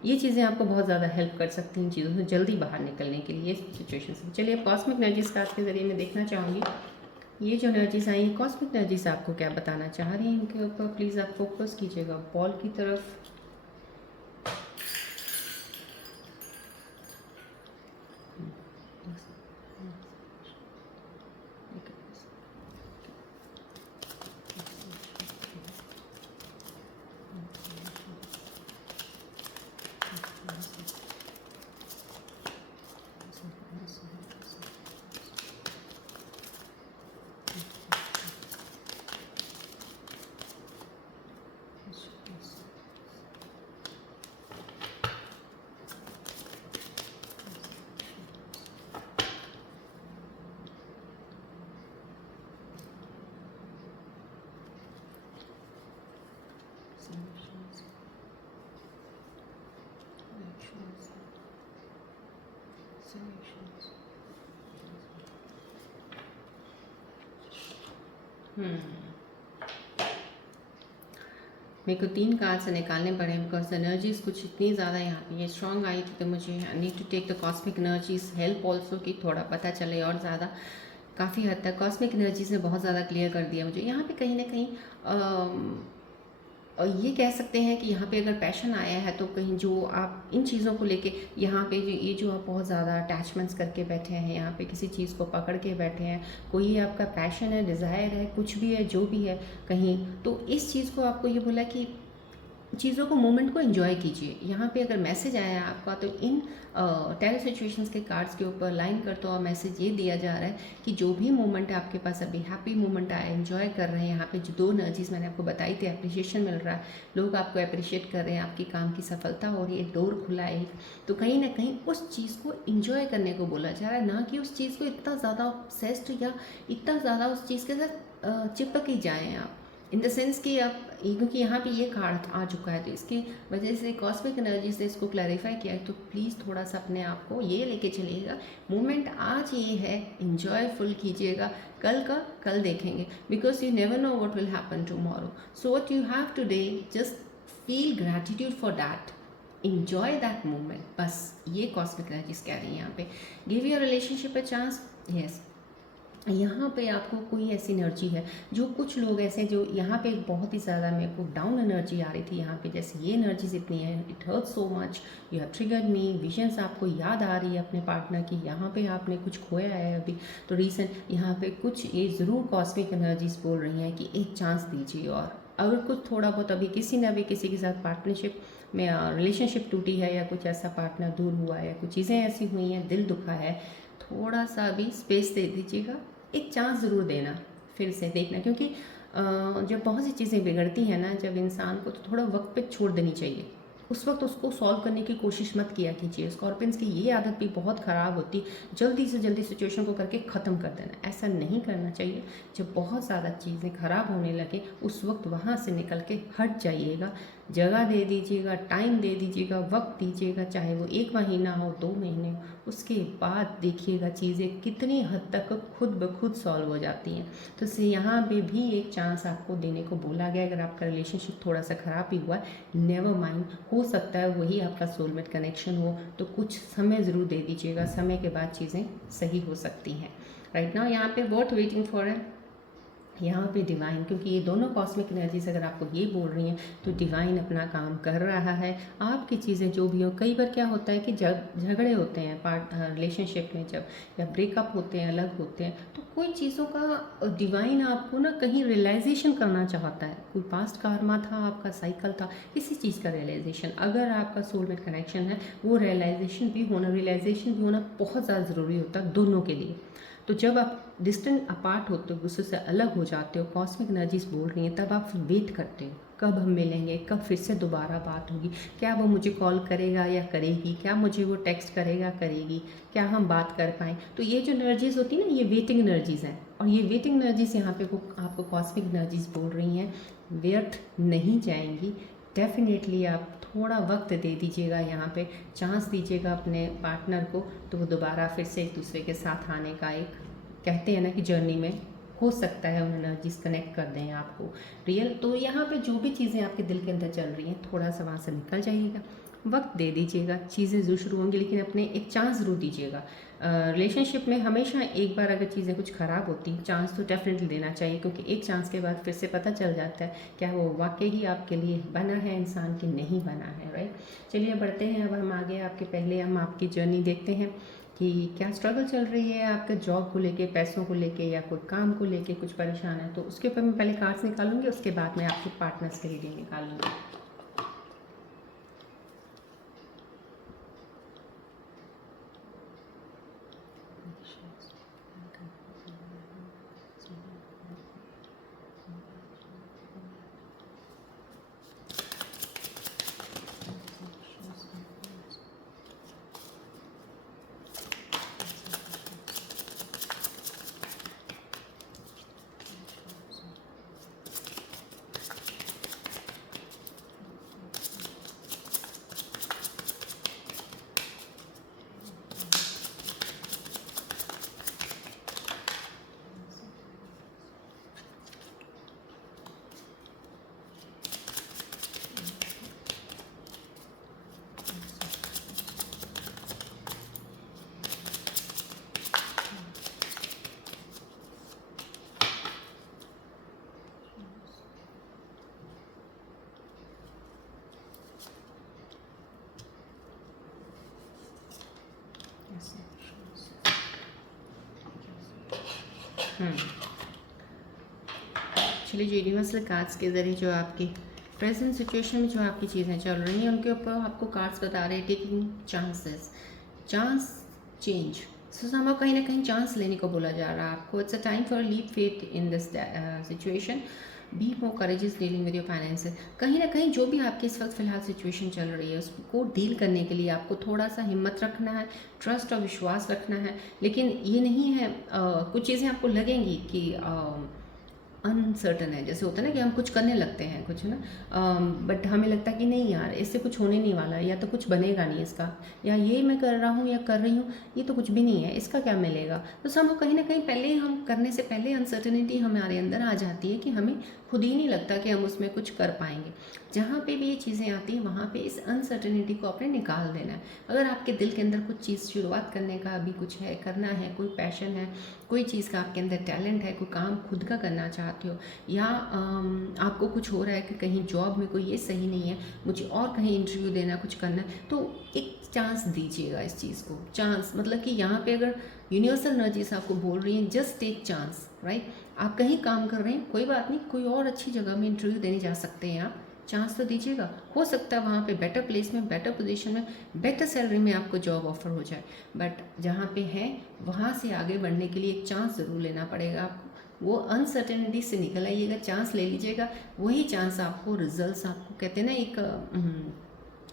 ये चीज़ें आपको बहुत ज़्यादा हेल्प कर सकती हैं इन चीज़ों से जल्दी बाहर निकलने के लिए, सिचुएशन से। चलिए कॉस्मिक एनर्जीज कार्ड के ज़रिए मैं देखना चाहूँगी ये जो एनर्जीज आई हैं, कॉस्मिक एनर्जीज आपको क्या बताना चाह रही हैं इनके ऊपर। प्लीज़ आप फोकस कीजिएगा बॉल की तरफ। मेरे को 3 कार्ड से निकालने पड़े बिकॉज एनर्जीज कुछ इतनी ज़्यादा यहाँ पे ये स्ट्रॉन्ग आई थी, तो मुझे need to take the cosmic energies help also कि थोड़ा पता चले और ज़्यादा। काफ़ी हद तक कॉस्मिक एनर्जीज ने बहुत ज़्यादा क्लियर कर दिया मुझे यहाँ पे कहीं ना कहीं। और ये कह सकते हैं कि यहाँ पे अगर पैशन आया है तो कहीं जो आप इन चीज़ों को लेके यहाँ पे जो आप बहुत ज़्यादा अटैचमेंट्स करके बैठे हैं, यहाँ पे किसी चीज़ को पकड़ के बैठे हैं, कोई आपका पैशन है, डिज़ायर है, कुछ भी है, जो भी है कहीं, तो इस चीज़ को आपको ये बोला कि चीज़ों को, मोमेंट को एंजॉय कीजिए। यहाँ पे अगर मैसेज आया है आपका तो इन टैरो सिचुएशंस के कार्ड्स के ऊपर लाइन करते हुआ मैसेज ये दिया जा रहा है कि जो भी मोमेंट है आपके पास अभी हैप्पी मोमेंट आया, एंजॉय कर रहे हैं। यहाँ पे जो 2 एनर्जीज मैंने आपको बताई थी, अप्रिशिएशन मिल रहा है, लोग आपको अप्रिशिएट कर रहे हैं, आपकी काम की सफलता हो रही है, डोर खुला है, तो कहीं ना कहीं उस चीज़ को इंजॉय करने को बोला जा रहा है, ना कि उस चीज़ को इतना ज़्यादा ऑब्सेस्ड या इतना ज़्यादा उस चीज़ के साथ चिपक ही जाएँ आप, इन द सेंस कि आप, क्योंकि यहाँ पे ये कार्ड आ चुका है तो इसकी वजह से कॉस्मिक एनर्जी से इसको क्लैरिफाई किया है। तो प्लीज़ थोड़ा सा अपने आप को ये लेके चलिएगा, मोमेंट आज ये है, इंजॉयफुल कीजिएगा, कल का कल देखेंगे, because you never know what will happen tomorrow. So what you have today, just feel gratitude for that, enjoy that moment, बस ये कॉस्मिक एनर्जीज कह रही हैं यहाँ पे। Give your relationship a chance, yes. यहाँ पे आपको कोई ऐसी एनर्जी है जो कुछ लोग ऐसे जो यहाँ पे बहुत ही ज़्यादा मेरे को डाउन एनर्जी आ रही थी यहाँ पे, जैसे ये एनर्जीज इतनी है, it hurt so much, you have triggered me, visions आपको याद आ रही है अपने पार्टनर की, यहाँ पे आपने कुछ खोया है अभी तो रीसेंट, यहाँ पे कुछ ये ज़रूर कॉस्मिक एनर्जीज बोल रही हैं कि एक चांस दीजिए। और अगर कुछ थोड़ा बहुत अभी किसी ने अभी किसी के साथ पार्टनरशिप में रिलेशनशिप टूटी है या कुछ ऐसा पार्टनर दूर हुआ है या कुछ चीज़ें ऐसी हुई हैं, दिल दुखा है, थोड़ा सा अभी स्पेस दे दीजिएगा, एक चांस ज़रूर देना, फिर से देखना, क्योंकि जब बहुत सी चीज़ें बिगड़ती हैं ना, जब इंसान को तो थोड़ा वक्त पे छोड़ देनी चाहिए, उस वक्त उसको सॉल्व करने की कोशिश मत किया कीजिए। स्कॉर्पियंस की ये आदत भी बहुत ख़राब होती, जल्दी से जल्दी सिचुएशन को करके ख़त्म कर देना, ऐसा नहीं करना चाहिए। जब बहुत ज़्यादा चीज़ें ख़राब होने लगे उस वक्त वहाँ से निकल के हट जाइएगा, जगह दे दीजिएगा, टाइम दे दीजिएगा, वक्त दीजिएगा, चाहे वो 1 महीना हो, 2 महीने हो, उसके बाद देखिएगा चीज़ें कितनी हद तक खुद ब खुद सॉल्व हो जाती हैं। तो इससे यहाँ पे भी एक चांस आपको देने को बोला गया। अगर आपका रिलेशनशिप थोड़ा सा ख़राब भी हुआ है, नेवर माइंड, हो सकता है वही आपका सोलमेट कनेक्शन हो, तो कुछ समय ज़रूर दे दीजिएगा, समय के बाद चीज़ें सही हो सकती हैं। राइट नाउ यहाँ पे वर्थ वेटिंग फॉर है, यहाँ पे डिवाइन, क्योंकि ये दोनों कॉस्मिक एनर्जीज अगर आपको ये बोल रही हैं तो डिवाइन अपना काम कर रहा है। आपकी चीज़ें जो भी हो, कई बार क्या होता है कि झगड़े होते हैं रिलेशनशिप में, जब या ब्रेकअप होते हैं, अलग होते हैं, तो कोई चीज़ों का डिवाइन आपको ना कहीं रियलाइजेशन करना चाहता है। कोई पास्ट कर्मा था, आपका साइकिल था, किसी चीज़ का रियलाइजेशन, अगर आपका सोलमेट कनेक्शन है, वो रियलाइजेशन भी होना बहुत ज़्यादा ज़रूरी होता है दोनों के लिए। तो जब आप डिस्टेंट अपार्ट होते हो, उससे अलग हो जाते हो, कॉस्मिक एनर्जीज बोल रही हैं, तब आप वेट करते हो कब हम मिलेंगे, कब फिर से दोबारा बात होगी, क्या वो मुझे कॉल करेगा या करेगी, क्या मुझे वो टेक्स्ट करेगा करेगी, क्या हम बात कर पाएँ। तो ये जो एनर्जीज़ होती है ना, ये वेटिंग एनर्जीज़ हैं, और ये वेटिंग एनर्जीज़ यहाँ पे को आपको कॉस्मिक एनर्जीज़ बोल रही हैं, व्यर्थ नहीं जाएंगी। डेफिनेटली आप थोड़ा वक्त दे दीजिएगा, यहाँ पे चांस दीजिएगा अपने पार्टनर को, तो वो दोबारा फिर से एक दूसरे के साथ आने का एक, कहते हैं ना कि जर्नी में हो सकता है उन एनर्जीज कनेक्ट कर दें आपको रियल। तो यहाँ पे जो भी चीज़ें आपके दिल के अंदर चल रही हैं, थोड़ा सा वहाँ से निकल जाइएगा, वक्त दे दीजिएगा, चीज़ें ज़रूर शुरू होंगी, लेकिन अपने एक चांस ज़रूर दीजिएगा। रिलेशनशिप में हमेशा एक बार अगर चीज़ें कुछ ख़राब होती हैं, चांस तो डेफिनेटली देना चाहिए, क्योंकि एक चांस के बाद फिर से पता चल जाता है क्या वो वाकई ही आपके लिए बना है इंसान कि नहीं बना है, राइट। चलिए बढ़ते हैं, अब हम आगे आपके पहले हम आपकी जर्नी देखते हैं कि क्या स्ट्रगल चल रही है आपके जॉब को लेके, पैसों को लेके, या कोई काम को लेके कुछ परेशान है। तो उसके ऊपर मैं पहले कार्ड्स निकालूंगी, उसके बाद मैं आपके पार्टनर्स की रीडिंग निकालूंगी। चलिए, जो यूनिवर्सल कार्ड्स के ज़रिए जो आपकी प्रेजेंट सिचुएशन में जो आपकी चीज़ें चल रही हैं, उनके ऊपर आपको कार्ड्स बता रहे हैं टेकिंग चांसेस, चांस चेंज। सो समां कहीं ना कहीं चांस लेने को बोला जा रहा है आपको। It's a time for leap faith in this situation, be more courageous dealing with your finances. कहीं ना कहीं जो भी आपकी इस वक्त फ़िलहाल सिचुएशन चल रही है, उसको डील करने के लिए आपको थोड़ा सा हिम्मत रखना है, ट्रस्ट और विश्वास रखना है। लेकिन ये नहीं है, कुछ चीज़ें आपको लगेंगी कि अनसर्टन है, जैसे होता है ना कि हम कुछ करने लगते हैं कुछ, है ना, बट हमें लगता है कि नहीं यार, इससे कुछ होने नहीं वाला है, या तो कुछ बनेगा नहीं इसका, या ये मैं कर रहा हूँ या कर रही हूँ, ये तो कुछ भी नहीं है, इसका क्या मिलेगा। तो हम कहीं ना कहीं पहले, हम करने से पहले अनसर्टनिटी हमारे अंदर आ जाती है कि हमें खुद ही नहीं लगता कि हम उसमें कुछ कर पाएंगे। जहाँ पे भी ये चीज़ें आती हैं, वहाँ पे इस अनसर्टनिटी को अपने निकाल देना है। अगर आपके दिल के अंदर कुछ चीज़ शुरुआत करने का अभी कुछ है, करना है, कोई पैशन है, कोई चीज़ का आपके अंदर टैलेंट है, कोई काम खुद का करना चाहते हो, या आपको कुछ हो रहा है कि कहीं जॉब में कोई ये सही नहीं है, मुझे और कहीं इंटरव्यू देना, कुछ करना है, तो एक चांस दीजिएगा इस चीज़ को। चांस मतलब कि यहाँ पे अगर यूनिवर्सल एनर्जीज आपको बोल रही हैं जस्ट टेक चांस, राइट। आप कहीं काम कर रहे हैं, कोई बात नहीं, कोई और अच्छी जगह में इंटरव्यू देने जा सकते हैं आप, चांस तो दीजिएगा। हो सकता है वहाँ पे बेटर प्लेस में, बेटर पोजीशन में, बेटर सैलरी में आपको जॉब ऑफर हो जाए, बट जहाँ पे है वहाँ से आगे बढ़ने के लिए एक चांस ज़रूर लेना पड़ेगा आपको। वो अनसर्टेनिटी से निकल आइएगा, चांस ले लीजिएगा, वही चांस आपको रिजल्ट्स, आपको कहते हैं ना एक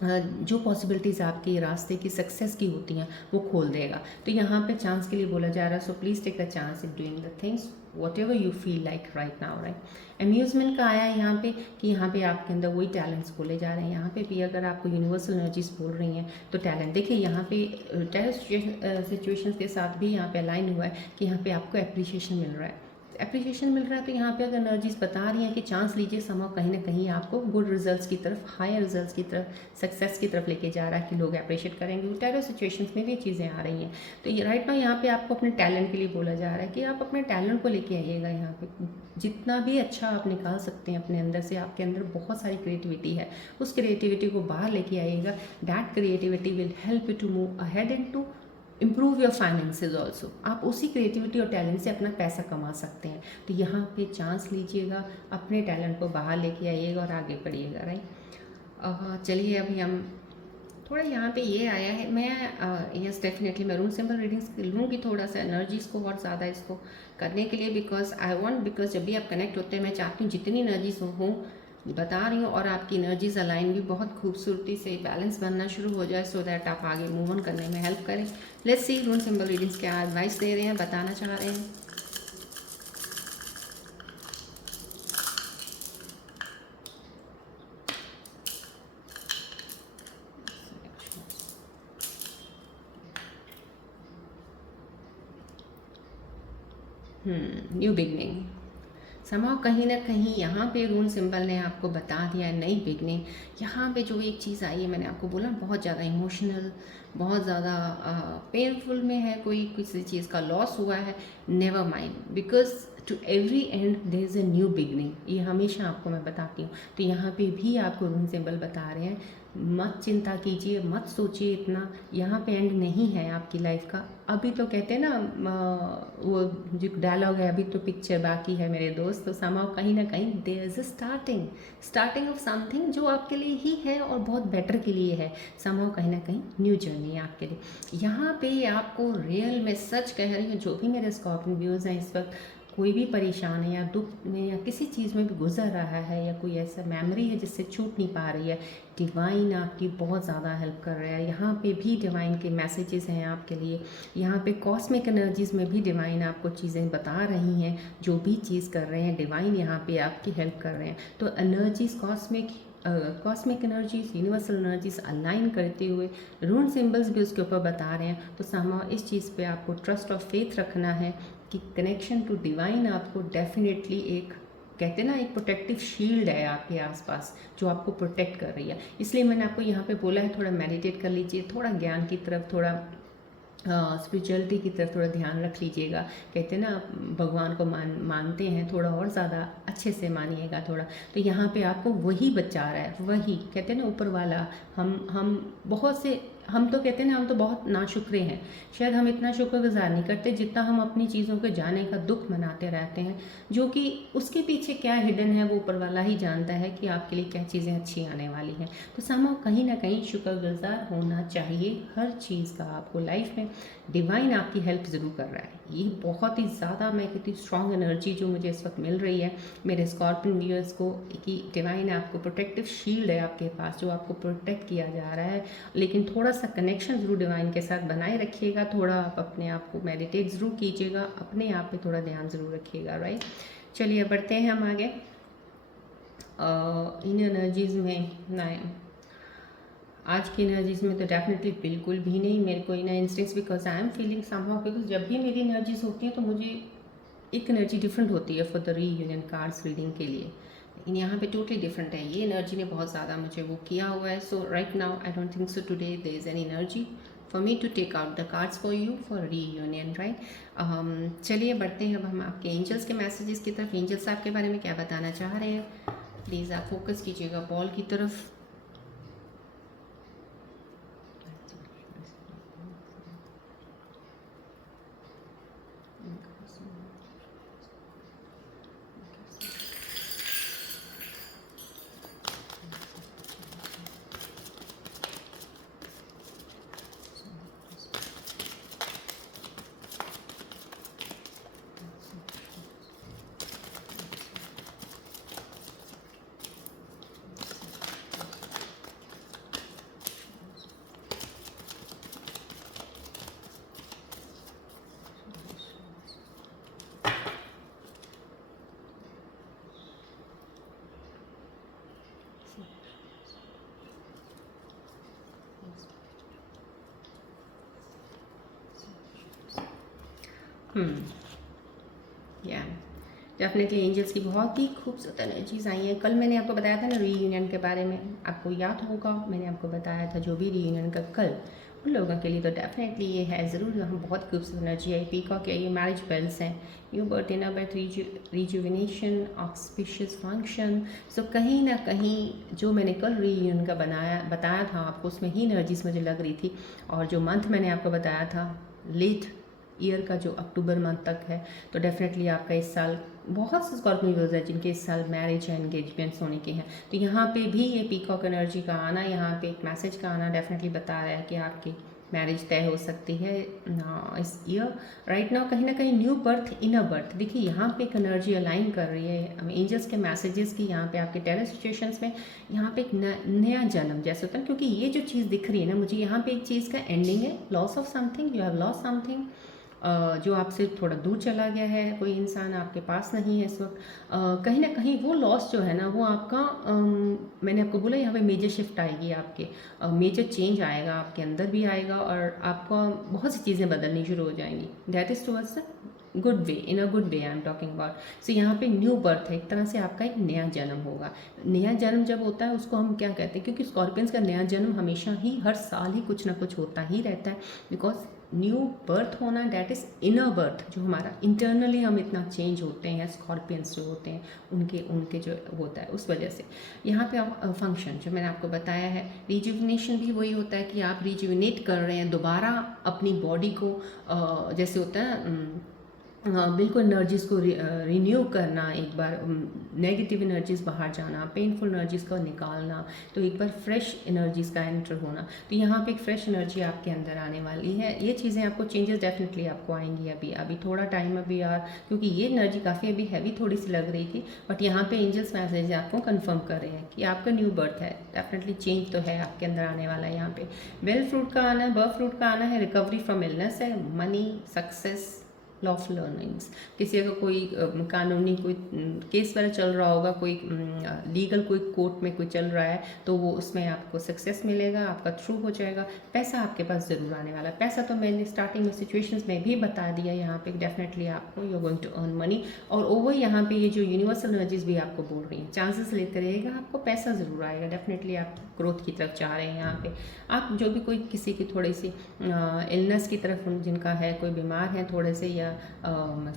जो पॉसिबिलिटीज़ आपके रास्ते की सक्सेस की होती हैं वो खोल देगा। तो यहाँ पे चांस के लिए बोला जा रहा है, so please take a chance in doing the things whatever you feel like right now, right. Amusement का आया है यहाँ पे कि यहाँ पे आपके अंदर वही टैलेंट्स खोले जा रहे हैं। यहाँ पे भी अगर आपको यूनिवर्सल एनर्जीज बोल रही हैं तो टैलेंट देखिए, यहाँ पे सिचुएशन के साथ भी यहाँ पे अलाइन हुआ है कि यहाँ पे आपको एप्रिसिएशन मिल रहा है, एप्रिसिएशन मिल रहा है। तो यहाँ पे अगर एनर्जीज बता रही हैं कि चांस लीजिए, समाव कहीं ना कहीं आपको गुड रिजल्ट्स की तरफ, हायर रिजल्ट्स की तरफ, सक्सेस की तरफ लेके जा रहा है कि लोग अप्रिशिएट करेंगे। टैरो सिचुएशंस में भी चीज़ें आ रही हैं। तो ये राइट नाउ यहाँ पे आपको अपने टैलेंट के लिए बोला जा रहा है कि आप अपने टैलेंट को लेके आइएगा। यहाँ पे जितना भी अच्छा आप निकाल सकते हैं अपने अंदर से, आपके अंदर बहुत सारी क्रिएटिविटी है, उस क्रिएटिविटी को बाहर लेके आइएगा। That creativity will help you to move ahead and to improve your finances also. आप उसी क्रिएटिविटी और टैलेंट से अपना पैसा कमा सकते हैं। तो यहाँ पे चांस लीजिएगा, अपने टैलेंट को बाहर लेके आइएगा और आगे बढ़िएगा, राइट। चलिए अभी हम थोड़ा यहाँ पे ये आया है, मैं यस डेफिनेटली मैं रूम सिंबल रीडिंग्स लूँगी थोड़ा सा एनर्जीज़ को और ज़्यादा इसको करने के लिए, बिकॉज जब भी आप कनेक्ट होते हैं मैं चाहती हूँ जितनी एनर्जीज हो बता रही हूँ, और आपकी एनर्जीज अलाइन भी बहुत खूबसूरती से बैलेंस बनना शुरू हो जाए, सो दैट आप आगे मूव ऑन करने में हेल्प करें। Let's see room symbol readings क्या एडवाइस दे रहे हैं, बताना चाह रहे हैं। न्यू बिगनिंग समाव कहीं ना कहीं यहाँ पे रून सिंबल ने आपको बता दिया है, नई बिगनिंग। यहाँ पे जो एक चीज़ आई है, मैंने आपको बोला बहुत ज़्यादा इमोशनल, बहुत ज़्यादा पेनफुल में है, कोई किसी चीज़ का लॉस हुआ है, never mind, because to every end there is a new beginning, ये हमेशा आपको मैं बताती हूँ। तो यहाँ पे भी आपको रून सिंबल बता रहे हैं, मत चिंता कीजिए, मत सोचिए इतना, यहाँ पे एंड नहीं है आपकी लाइफ का। अभी तो कहते हैं ना वो जो डायलॉग है, अभी तो पिक्चर बाकी है मेरे दोस्त, तो समाव कहीं ना कहीं there is a starting of something जो आपके लिए ही है और बहुत बेटर के लिए है। समाव कहीं ना कहीं न्यू जर्नी है आपके लिए। यहाँ पे आपको रियल में सच कह रही हूँ, जो भी मेरे स्कॉर्पियन व्यूज़ हैं इस वक्त, कोई भी परेशान है या दुख में या किसी चीज़ में भी गुजर रहा है, या कोई ऐसा मेमोरी है जिससे छूट नहीं पा रही है, डिवाइन आपकी बहुत ज़्यादा हेल्प कर रहा है। यहाँ पे भी डिवाइन के मैसेजेस हैं आपके लिए। यहाँ पे कॉस्मिक एनर्जीज़ में भी डिवाइन आपको चीज़ें बता रही हैं, जो भी चीज़ कर रहे हैं डिवाइन यहाँ पे आपकी हेल्प कर रहे हैं। तो energies cosmic energies, universal energies align करते हुए रून सिंबल्स भी उसके ऊपर बता रहे हैं। तो समाव इस चीज़ पे आपको ट्रस्ट और फेथ रखना है कि कनेक्शन टू डिवाइन आपको डेफिनेटली एक, कहते हैं ना, एक प्रोटेक्टिव शील्ड है आपके आसपास जो आपको प्रोटेक्ट कर रही है। इसलिए मैंने आपको यहाँ पे बोला है थोड़ा मेडिटेट कर लीजिए, थोड़ा ज्ञान की तरफ, थोड़ा स्पिरिचुअलिटी की तरफ थोड़ा ध्यान रख लीजिएगा। कहते हैं ना, भगवान को मानते हैं, थोड़ा और ज़्यादा अच्छे से मानिएगा थोड़ा। तो यहाँ पे आपको वही बचा रहा है, वही कहते हैं ना ऊपर वाला। हम बहुत से, हम तो कहते हैं ना, हम तो बहुत नाशुक्रे हैं, शायद हम इतना शुक्रगुजार नहीं करते जितना हम अपनी चीज़ों के जाने का दुख मनाते रहते हैं, जो कि उसके पीछे क्या हिडन है वो ऊपर वाला ही जानता है कि आपके लिए क्या चीज़ें अच्छी आने वाली हैं। तो समाव कहीं ना कहीं शुक्रगुजार होना चाहिए हर चीज़ का आपको लाइफ में। डिवाइन आपकी हेल्प ज़रूर कर रहा है, ये बहुत ही ज़्यादा, मैं कहती हूँ, स्ट्रॉन्ग एनर्जी जो मुझे इस वक्त मिल रही है मेरे स्कॉर्पियन व्यूअर्स को, कि डिवाइन आपको प्रोटेक्टिव शील्ड है आपके पास, जो आपको प्रोटेक्ट किया जा रहा है। लेकिन थोड़ा सा कनेक्शन ज़रूर डिवाइन के साथ बनाए रखिएगा, थोड़ा आप अपने आप को मेडिटेट ज़रूर कीजिएगा, अपने आप पे थोड़ा ध्यान ज़रूर रखिएगा, राइट। चलिए बढ़ते हैं हम आगे। इन एनर्जीज़ में ना, आज की एनर्जीज़ में तो डेफिनेटली बिल्कुल भी नहीं मेरे को in instance, because I am feeling somehow, because जब भी मेरी एनर्जीज होती हैं तो मुझे एक एनर्जी डिफरेंट होती है for the reunion cards reading के लिए, लेकिन यहाँ पे टोटली डिफरेंट है। ये एनर्जी ने बहुत ज़्यादा मुझे वो किया हुआ है। So right now I don't think so today there is any energy for me to take out the cards for you for reunion, right. चलिए बढ़ते हैं अब हम आपके एंजल्स के मैसेजेस की तरफ। एंजल्स आपके बारे में क्या बताना चाह रहे हैं, प्लीज़ आप फोकस कीजिएगा बॉल की तरफ। या डेफिनेटली एंजल्स की बहुत ही खूबसूरत एनर्जीज आई हैं। कल मैंने आपको बताया था ना रीयूनियन के बारे में, आपको याद होगा मैंने आपको बताया था जो भी रीयूनियन का कल, उन लोगों के लिए तो डेफिनेटली ये है ज़रूर। यहाँ बहुत खूबसूरत एनर्जी है। पीकॉक है, ये मैरिज बेल्स हैं, new birth, inner birth, rejuvenation, auspicious function. So कहीं ना कहीं जो मैंने कल रीयूनियन का बताया था आपको, उसमें ही एनर्जीज मुझे लग रही थी। और जो मंथ मैंने आपको बताया था, लेट ईयर का जो अक्टूबर मंथ तक है, तो डेफिनेटली आपका इस साल बहुत से स्कॉर्पियो व्यूअर्स हैं जिनके इस साल मैरिज है, एंगेजमेंट्स होने के हैं। तो यहाँ पे भी ये पीकॉक एनर्जी का आना, यहाँ पे एक मैसेज का आना डेफिनेटली बता रहा है कि आपकी मैरिज तय हो सकती है इस ईयर। राइट नाउ कहीं ना कहीं न्यू बर्थ, इनर बर्थ, देखिए यहाँ पे एक एनर्जी अलाइन कर रही है एंजल्स के मैसेजेस की। यहाँ पे आपके टेरर सिचुएशंस में यहाँ पे एक नया जन्म जैसे होता है, क्योंकि ये जो चीज़ दिख रही है ना मुझे, यहाँ पे एक चीज़ का एंडिंग है, loss of something, you have loss something जो आपसे थोड़ा दूर चला गया है, कोई इंसान आपके पास नहीं है इस वक्त। कहीं ना कहीं वो लॉस जो है ना वो आपका मैंने आपको बोला यहाँ पे मेजर शिफ्ट आएगी आपके, मेजर चेंज आएगा, आपके अंदर भी आएगा और आपका बहुत सी चीज़ें बदलनी शुरू हो जाएंगी। That is towards good way, in a good way I am talking about. So यहाँ पे न्यू बर्थ है, एक तरह से आपका एक नया जन्म होगा। नया जन्म जब होता है उसको हम क्या कहते हैं, क्योंकि स्कॉर्पियंस का नया जन्म हमेशा ही हर साल ही कुछ ना कुछ होता ही रहता है, बिकॉज न्यू बर्थ होना डैट इज़ इनर बर्थ, जो हमारा इंटरनली हम इतना चेंज होते हैं, स्कॉर्पियंस जो होते हैं उनके उनके जो होता है उस वजह से। यहाँ पे आप फंक्शन जो मैंने आपको बताया है, रिजुविनेशन भी वही होता है कि आप रिजुविनेट कर रहे हैं दोबारा अपनी बॉडी को, जैसे होता है बिल्कुल एनर्जीज़ को रिन्यू करना, एक बार नेगेटिव एनर्जीज़ बाहर जाना, पेनफुल एनर्जीज़ को निकालना, तो एक बार फ्रेश एनर्जीज़ का एंटर होना। तो यहाँ पे एक फ्रेश एनर्जी आपके अंदर आने वाली है। ये चीज़ें आपको चेंजेस डेफिनेटली आपको आएंगी अभी अभी थोड़ा टाइम अभी यार, क्योंकि ये एनर्जी काफ़ी अभी हैवी थोड़ी सी लग रही थी, बट यहाँ पे एंजल्स मैसेज आपको कंफर्म कर रहे हैं कि आपका न्यू बर्थ है, डेफिनेटली चेंज तो है आपके अंदर आने वाला है। यहाँ पे वेल फ्रूट का आना है, बर्थ फ्रूट का आना है, रिकवरी फ्रॉम इलनेस है, money, success, law of learnings. किसी का कोई कानूनी कोई केस वगैरह चल रहा होगा, कोई लीगल कोई कोर्ट में कोई चल रहा है, तो वो उसमें आपको सक्सेस मिलेगा, आपका थ्रू हो जाएगा। पैसा आपके पास ज़रूर आने वाला है। पैसा तो मैंने स्टार्टिंग में सिचुएशंस में भी बता दिया, यहाँ पे डेफिनेटली आपको you are going to earn money. और ओवर यहाँ पे ये जो यूनिवर्सल एनर्जीज भी आपको बोल रही हैं, चांसेस लेते रहिएगा, आपको पैसा ज़रूर आएगा। डेफिनेटली आप ग्रोथ की तरफ चाह रहे हैं। यहाँ पे आप जो भी कोई किसी की थोड़ी सी इलनेस की तरफ जिनका है, कोई बीमार है थोड़े से, या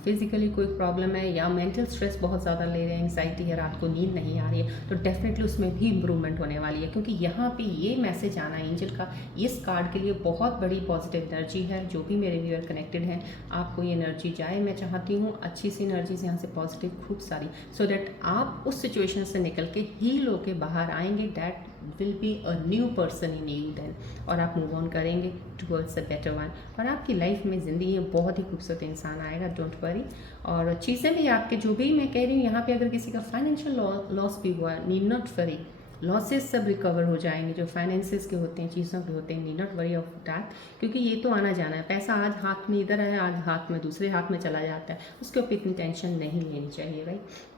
फिजिकली कोई प्रॉब्लम है, या मेंटल स्ट्रेस बहुत ज़्यादा ले रहे हैं, एंग्जाइटी है, रात को नींद नहीं आ रही है, तो डेफिनेटली उसमें भी इम्प्रूवमेंट होने वाली है। क्योंकि यहाँ पे ये मैसेज आना एंजल का इस कार्ड के लिए बहुत बड़ी पॉजिटिव एनर्जी है। जो भी मेरे व्यूअर कनेक्टेड हैं, आपको ये एनर्जी जाए, मैं चाहती हूँ अच्छी सी एनर्जीज यहाँ से पॉजिटिव खूब सारी, सो दैट आप उस सिचुएशन से निकल के हील होके बाहर आएंगे। That will be a new person in you then, और आप मूव ऑन करेंगे टुवर्ड्स अ बेटर वन, और आपकी लाइफ में ज़िंदगी में बहुत ही खूबसूरत इंसान आएगा, डोंट वरी। और चीज़ें भी आपके जो भी मैं कह रही हूँ, यहाँ पे अगर किसी का फाइनेंशियल लॉस भी हुआ, नीड नॉट वरी, लॉसेस सब रिकवर हो जाएंगे जो फाइनेंसेस के होते हैं, चीज़ों के होते हैं, need not worry of that, क्योंकि ये तो आना जाना है। पैसा आज हाथ में इधर है, आज हाथ में दूसरे हाथ में चला जाता है, उसके ऊपर इतनी टेंशन नहीं लेनी चाहिए, राइट।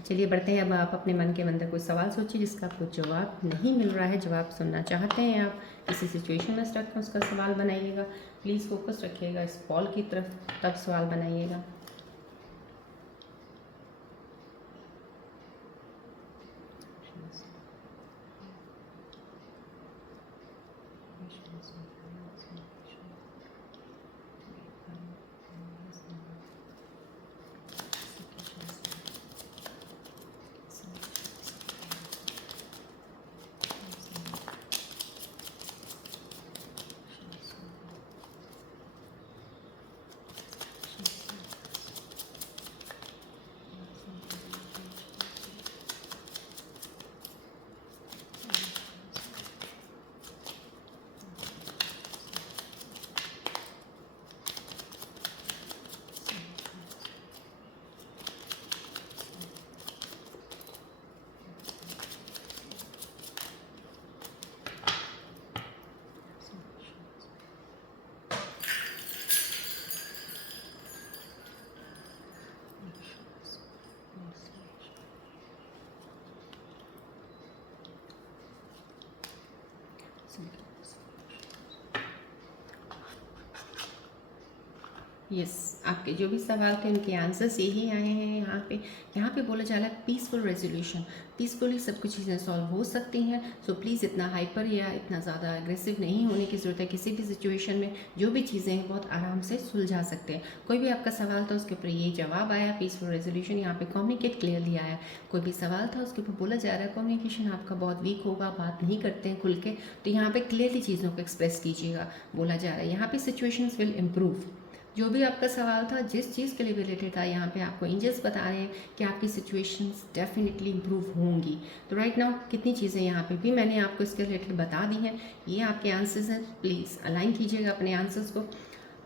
चलिए बढ़ते हैं। अब आप अपने मन के अंदर कोई सवाल सोचिए जिसका आपको जवाब नहीं मिल रहा है, जवाब सुनना चाहते हैं आप, किसी सिचुएशन में स्टक है, उसका सवाल बनाइएगा। प्लीज़ फोकस रखिएगा इस बॉल की तरफ, तब सवाल बनाइएगा। यस, आपके जो भी सवाल थे उनके आंसर्स यही आए हैं। यहाँ पे बोला जा रहा है पीसफुल रेजोल्यूशन, पीसफुली सब कुछ चीज़ें सॉल्व हो सकती हैं। सो प्लीज़ इतना हाइपर या इतना ज़्यादा एग्रेसिव नहीं होने की ज़रूरत है। किसी भी सिचुएशन में जो भी चीज़ें हैं बहुत आराम से सुलझा सकते हैं। कोई भी आपका सवाल था उसके ऊपर ये जवाब आया, पीसफुल रेजोल्यूशन। यहाँ पे कम्युनिकेट क्लियरली आया। कोई भी सवाल था उसके ऊपर बोला जा रहा है कम्युनिकेशन आपका बहुत वीक होगा, बात नहीं करते हैं खुल के, तो यहाँ पे क्लियरली चीज़ों को एक्सप्रेस कीजिएगा, बोला जा रहा है। यहाँ पे सिचुएशंस विल इम्प्रूव, जो भी आपका सवाल था, जिस चीज़ के लिए रिलेटेड था, यहाँ पे आपको एंजल्स बता रहे हैं कि आपकी सिचुएशंस डेफिनेटली इम्प्रूव होंगी। तो राइट नाउ कितनी चीज़ें यहाँ पे भी मैंने आपको इसके रिलेटेड बता दी हैं। ये आपके आंसर्स हैं, प्लीज़ अलाइन कीजिएगा अपने आंसर्स को।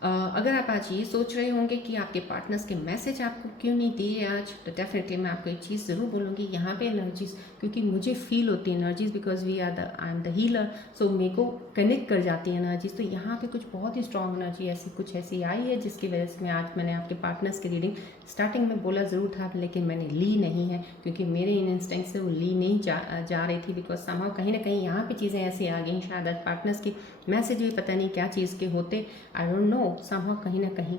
अगर आप आज ये सोच रहे होंगे कि आपके पार्टनर्स के मैसेज आपको क्यों नहीं दिए आज, तो डेफिनेटली मैं आपको एक चीज़ ज़रूर बोलूँगी, यहाँ पे एनर्जीज, क्योंकि मुझे फील होती है energies, because I am the healer, so मेरे को कनेक्ट कर जाती है एनर्जीज। तो यहाँ पे कुछ बहुत ही स्ट्रॉन्ग एनर्जी ऐसी आई है, जिसकी वजह से आज मैंने आपके पार्टनर्स की रीडिंग स्टार्टिंग में बोला ज़रूर था, लेकिन मैंने ली नहीं है, क्योंकि मेरे इन इंस्टिंक्ट से वो ली नहीं जा रही थी, बिकॉज समाव कहीं ना कहीं यहाँ पे चीज़ें ऐसी आ गई, शायद आज पार्टनर्स की मैसेज भी पता नहीं क्या चीज़ के होते, आई डोंट नो, समहाउ कहीं ना कहीं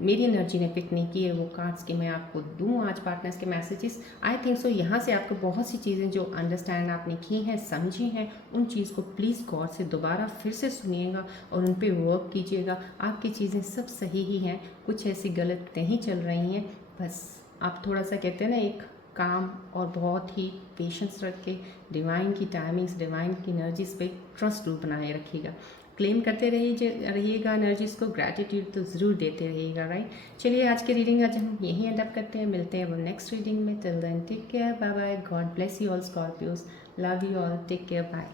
मेरी एनर्जी ने पिक नहीं किए वो कार्ड्स कि मैं आपको दूँ आज पार्टनर्स के मैसेजेस। आई थिंक सो यहाँ से आपको बहुत सी चीज़ें जो अंडरस्टैंड आपने की हैं, समझी हैं, उन चीज़ को प्लीज़ गौर से दोबारा फिर से सुनिएगा और उन पे वर्क कीजिएगा। आपकी चीज़ें सब सही ही हैं, कुछ ऐसी गलत नहीं चल रही हैं, बस आप थोड़ा सा कहते हैं ना, एक काम और बहुत ही पेशेंस रख के डिवाइन की टाइमिंग्स, डिवाइन की एनर्जीज पे ट्रस्ट बनाए रखिएगा, क्लेम करते रहिएगा एनर्जीज को, ग्रैटिट्यूड तो ज़रूर देते रहिएगा, राइट। चलिए आज की रीडिंग आज हम यहीं एंड अप करते हैं, मिलते हैं अब नेक्स्ट रीडिंग में। Till then take care, bye bye, God bless you all Scorpios, love you all, take care, bye.